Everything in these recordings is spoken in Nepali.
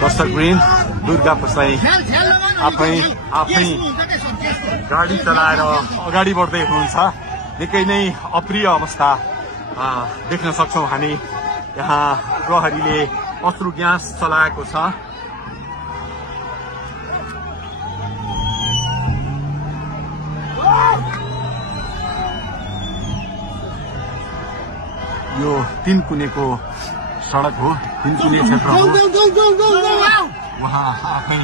दर्शकवृन्द दुर्गा प्रसाई आफै गाडी चलाएर अगाडि बढ्दै हुनुहुन्छ। निकै नै अप्रिय अवस्था देख्न सक्छौं हामी। यहाँ प्रहरीले अश्रु ग्यास चलाएको छ। यो तीनकुनेको सडक हो, तीनकुने क्षेत्र हो। उहाँ आफै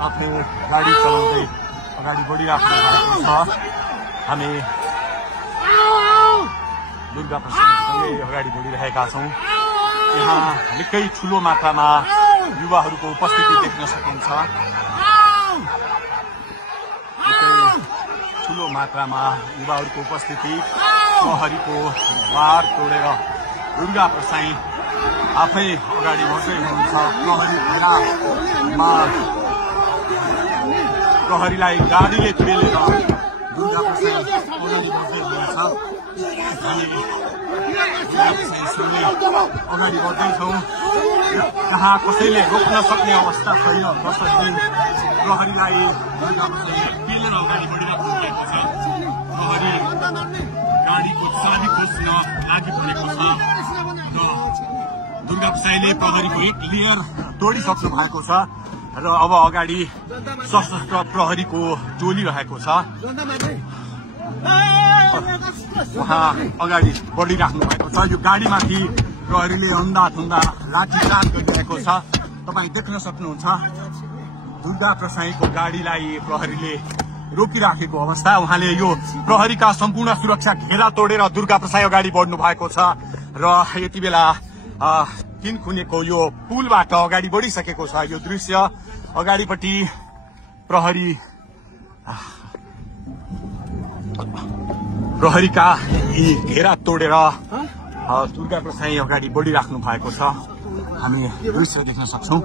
आफै गाडी चलाउँदै अगाडि बढिराख्नु भएको छ। हामी दुर्गा प्रसादसँगै अगाडि बढिरहेका छौं। यहाँ निकै ठूलो मात्रामा युवाहरूको उपस्थिति देख्न सकिन्छ। ठूलो मात्रामा युवाहरूको उपस्थिति, प्रहरीको बार तोडेर दुर्गा प्रसाई आफै अगाडि बढ्दै हुनुहुन्छ। प्रहरीलाई गाडीले पेलेर दुर्गा प्रसाई अगाडि बढ्दै हुनुहुन्छ। अगाडि बढ्दैछौँ। यहाँ कसैले रोक्न सक्ने अवस्था छैन। दर्शकवृन्द प्रहरीलाई दुर्गा प्रसाई पेलेर अगाडि बढिरहेको भएको छ। प्रहरी गाडीको चाबी खोज्न लागिपरेको छ र दुर्गा प्रसाईले प्रहरीको एक लेयर तोडिसक्नु भएको छ र अब अगाडि सशस्त्र प्रहरीको टोली रहेको छ। उहाँ अगाडि बढिराख्नु भएको छ। यो गाडीमाथि प्रहरीले अन्धाधुन्दा लाठीचार्ज गरिरहेको छ। तपाईँ देख्न सक्नुहुन्छ दुर्गा प्रसाईको गाडीलाई प्रहरीले रोकिराखेको अवस्था। उहाँले यो प्रहरीका सम्पूर्ण सुरक्षा घेरा तोडेर दुर्गा प्रसाई अगाडि बढ्नु भएको छ र यति बेला तीनकुनेको यो पुलबाट अगाडि बढिसकेको छ। यो दृश्य अगाडिपट्टि प्रहरीका यी घेरा तोडेर दुर्गा प्रसाई अगाडि बढिराख्नु भएको छ। हामी दृश्य देख्न सक्छौं।